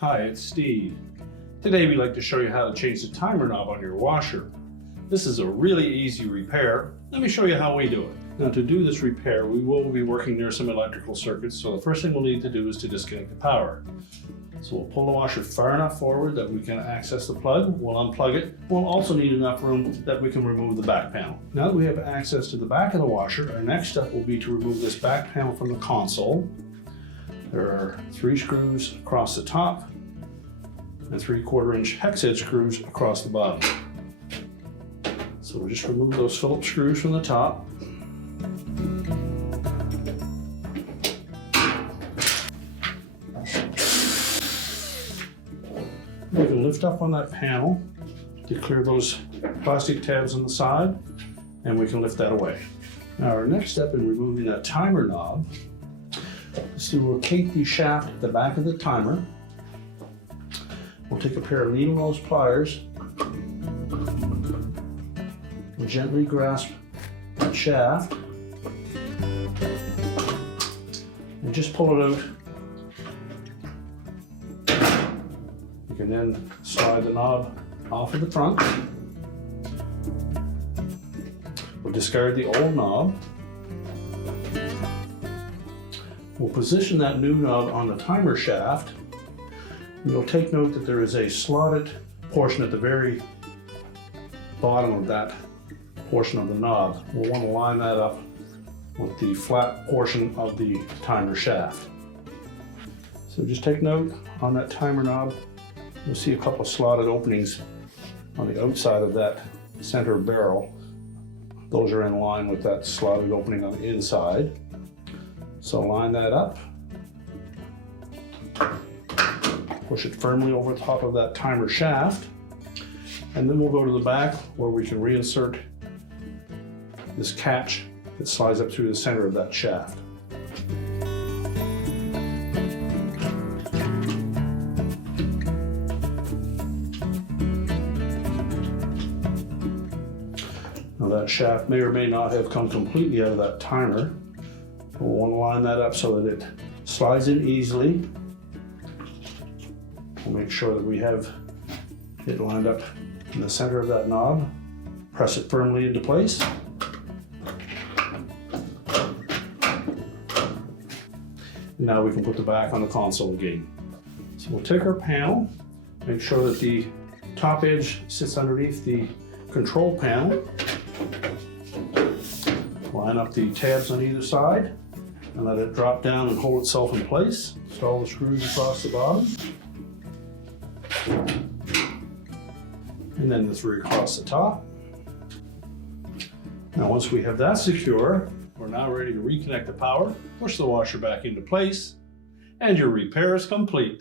Hi, it's Steve. Today we'd like to show you how to change the timer knob on your washer. This is a really easy repair. Let me show you how we do it. Now to do this repair, we will be working near some electrical circuits, so the first thing we'll need to do is to disconnect the power. So we'll pull the washer far enough forward that we can access the plug. We'll unplug it. We'll also need enough room that we can remove the back panel. Now that we have access to the back of the washer, our next step will be to remove this back panel from the console. There are 3 screws across the top and 3/4 inch hex head screws across the bottom. So we'll just remove those Phillips screws from the top. We can lift up on that panel to clear those plastic tabs on the side, and we can lift that away. Now our next step in removing that timer knob is to locate the shaft at the back of the timer. We'll take a pair of needle nose pliers and gently grasp that shaft and just pull it out. You can then slide the knob off of the front. We'll discard the old knob. We'll position that new knob on the timer shaft. You'll take note that there is a slotted portion at the very bottom of that portion of the knob. We'll want to line that up with the flat portion of the timer shaft. So just take note on that timer knob, you'll see a couple of slotted openings on the outside of that center barrel. Those are in line with that slotted opening on the inside. So line that up. Push it firmly over the top of that timer shaft. And then we'll go to the back where we can reinsert this catch that slides up through the center of that shaft. Now that shaft may or may not have come completely out of that timer. We'll want to line that up so that it slides in easily. We'll make sure that we have it lined up in the center of that knob. Press it firmly into place. And now we can put the back on the console again. So we'll take our panel, make sure that the top edge sits underneath the control panel. Line up the tabs on either side and let it drop down and hold itself in place. Install the screws across the bottom. And then the 3 across the top. Now once we have that secure, we're now ready to reconnect the power, push the washer back into place, and your repair is complete.